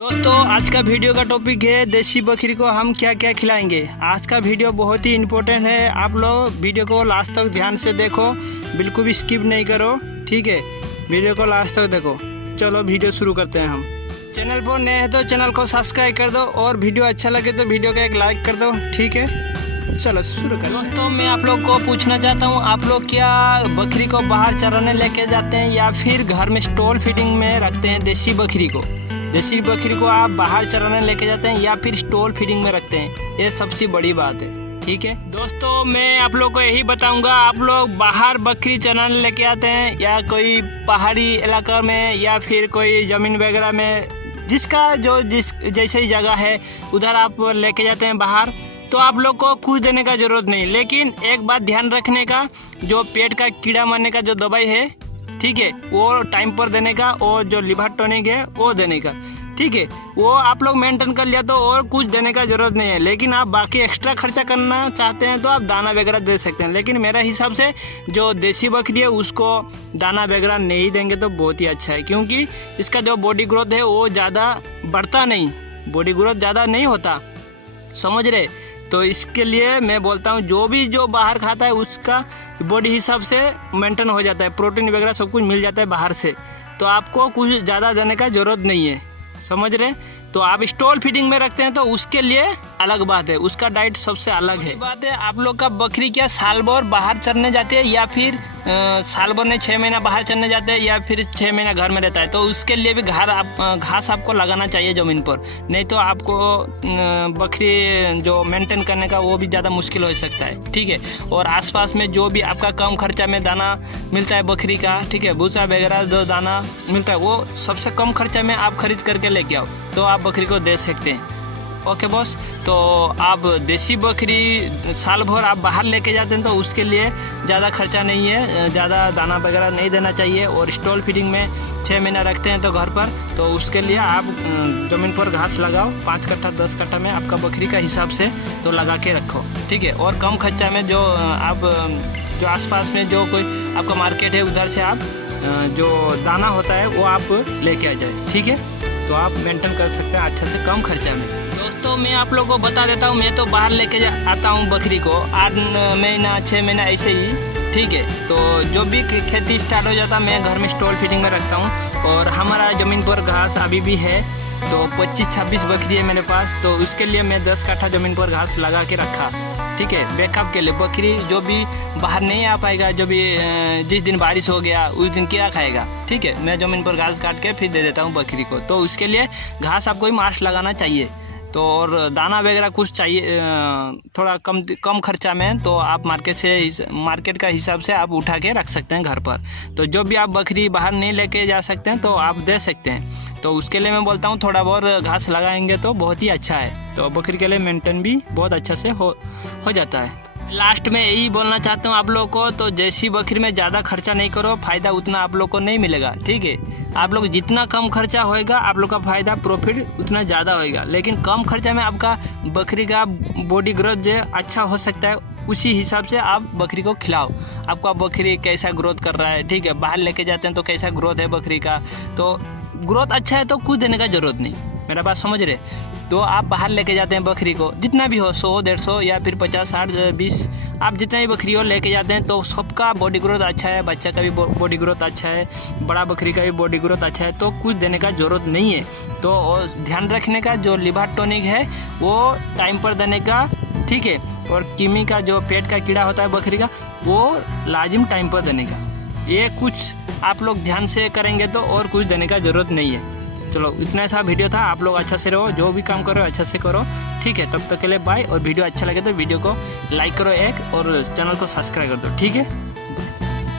दोस्तों आज का वीडियो का टॉपिक है देसी बकरी को हम क्या क्या खिलाएंगे। आज का वीडियो बहुत ही इम्पोर्टेंट है, आप लोग वीडियो को लास्ट तक ध्यान से देखो, बिल्कुल भी स्किप नहीं करो, ठीक है। वीडियो को लास्ट तक देखो। चलो वीडियो शुरू करते हैं। हम चैनल पर नए हैं तो चैनल को सब्सक्राइब कर दो और वीडियो अच्छा लगे तो वीडियो का एक लाइक कर दो, ठीक है। चलो शुरू करें। दोस्तों मैं आप लोग को पूछना चाहता हूँ, आप लोग क्या बकरी को बाहर चराने लेके जाते हैं या फिर घर में स्टॉल फीडिंग में रखते हैं देसी बकरी को? देसी बकरी को आप बाहर चराने लेके जाते हैं या फिर स्टॉल फीडिंग में रखते हैं, ये सबसे बड़ी बात है, ठीक है। दोस्तों मैं आप लोग को यही बताऊंगा, आप लोग बाहर बकरी चराने लेके आते हैं या कोई पहाड़ी इलाका में या फिर कोई ज़मीन वगैरह में, जिसका जो जिस जैसे ही जगह है उधर आप लेके जाते हैं बाहर, तो आप लोग को कुछ देने का ज़रूरत नहीं। लेकिन एक बात ध्यान रखने का, जो पेट का कीड़ा मरने का जो दवाई है, ठीक है, वो टाइम पर देने का, और जो लिवर टॉनिक है वो देने का, ठीक है। वो आप लोग मेंटेन कर लिया तो और कुछ देने का ज़रूरत नहीं है। लेकिन आप बाकी एक्स्ट्रा खर्चा करना चाहते हैं तो आप दाना वगैरह दे सकते हैं। लेकिन मेरा हिसाब से जो देसी बकरी है उसको दाना वगैरह नहीं देंगे तो बहुत ही अच्छा है, क्योंकि इसका जो बॉडी ग्रोथ है वो ज़्यादा बढ़ता नहीं, बॉडी ग्रोथ ज़्यादा नहीं होता, समझ रहे। तो इसके लिए मैं बोलता हूँ जो बाहर खाता है उसका बॉडी हिसाब से मेंटेन हो जाता है, प्रोटीन वगैरह सब कुछ मिल जाता है बाहर से, तो आपको कुछ ज़्यादा देने का ज़रूरत नहीं है, समझ रहे। तो आप स्टॉल फीडिंग में रखते हैं तो उसके लिए अलग बात है, उसका डाइट सबसे अलग है। बात है आप लोग का बकरी क्या साल भर बाहर चरने जाते हैं या फिर साल भर नहीं 6 महीना बाहर चरने जाते हैं या फिर 6 महीना घर में रहता है, तो उसके लिए भी घास आपको लगाना चाहिए ज़मीन पर, नहीं तो आपको बकरी जो मेंटेन करने का वो भी ज़्यादा मुश्किल हो सकता है, ठीक है। और आसपास में जो भी आपका कम खर्चा में दाना मिलता है बकरी का, ठीक है, भूसा वगैरह जो दाना मिलता है वो सबसे कम खर्चा में आप खरीद करके लेके आओ तो आप बकरी को दे सकते हैं, ओके बॉस। तो आप देसी बकरी साल भर आप बाहर लेके जाते हैं तो उसके लिए ज़्यादा खर्चा नहीं है, ज़्यादा दाना वगैरह नहीं देना चाहिए। और स्टॉल फीडिंग में 6 महीना रखते हैं तो घर पर, तो उसके लिए आप ज़मीन पर घास लगाओ, 5 कट्ठा 10 कट्ठा में आपका बकरी का हिसाब से तो लगा के रखो, ठीक है। और कम खर्चा में जो आप जो आसपास में जो कोई आपका मार्केट है उधर से आप जो दाना होता है वो आप लेके आ जाए, ठीक है। तो आप मेंटेन कर सकते हैं अच्छा से कम खर्चा में। दोस्तों मैं आप लोगों को बता देता हूँ, मैं तो बाहर लेके आता हूँ बकरी को 8 महीना 6 महीना ऐसे ही, ठीक है। तो जो भी खेती स्टार्ट हो जाता है मैं घर में स्टॉल फीडिंग में रखता हूँ। और हमारा ज़मीन पर घास अभी भी है, तो 25-26 बकरी है मेरे पास, तो उसके लिए मैं 10 कट्ठा ज़मीन पर घास लगा के रखा, ठीक है, बैकअप के लिए। बकरी जो भी बाहर नहीं आ पाएगा, जो भी जिस दिन बारिश हो गया उस दिन क्या खाएगा, ठीक है, मैं ज़मीन पर घास काट के फिर दे देता हूँ बकरी को। तो उसके लिए घास आपको ही मार्च लगाना चाहिए, तो और दाना वगैरह कुछ चाहिए थोड़ा कम खर्चा में, तो आप मार्केट का हिसाब से आप उठा के रख सकते हैं घर पर। तो जो भी आप बकरी बाहर नहीं लेके जा सकते हैं तो आप दे सकते हैं, तो उसके लिए मैं बोलता हूँ थोड़ा बहुत घास लगाएंगे तो बहुत ही अच्छा है, तो बकरी के लिए मेंटेन भी बहुत अच्छा से हो जाता है। लास्ट में यही बोलना चाहता हूँ आप लोग को, तो देसी बकरी में ज़्यादा खर्चा नहीं करो, फ़ायदा उतना आप लोग को नहीं मिलेगा, ठीक है। आप लोग जितना कम खर्चा होएगा आप लोग का फ़ायदा प्रॉफिट उतना ज़्यादा होएगा। लेकिन कम खर्चा में आपका बकरी का बॉडी ग्रोथ जो अच्छा हो सकता है, उसी हिसाब से आप बकरी को खिलाओ। आपका बकरी कैसा ग्रोथ कर रहा है, ठीक है, बाहर लेके जाते हैं तो कैसा ग्रोथ है बकरी का, तो ग्रोथ अच्छा है तो कुछ देने का ज़रूरत नहीं, मेरा बात समझ रहे। तो आप बाहर लेके जाते हैं बकरी को, जितना भी हो 100-150 या फिर 50-60-20, आप जितना भी बकरी हो लेके जाते हैं तो सबका बॉडी ग्रोथ अच्छा है, बच्चा का भी बॉडी ग्रोथ अच्छा है, बड़ा बकरी का भी बॉडी ग्रोथ अच्छा है, तो कुछ देने का ज़रूरत नहीं है। तो ध्यान रखने का, जो लिवर टॉनिक है वो टाइम पर देने का, ठीक है। और कृमि का जो पेट का कीड़ा होता है बकरी का वो लाजिम टाइम पर देने का, ये कुछ आप लोग ध्यान से करेंगे तो और कुछ देने का ज़रूरत नहीं है। चलो इतना सा वीडियो था, आप लोग अच्छा से रहो, जो भी काम करो अच्छा से करो, ठीक है। तब तक के लिए बाय। और वीडियो अच्छा लगे तो वीडियो को लाइक करो एक, और चैनल को सब्सक्राइब कर दो, ठीक है।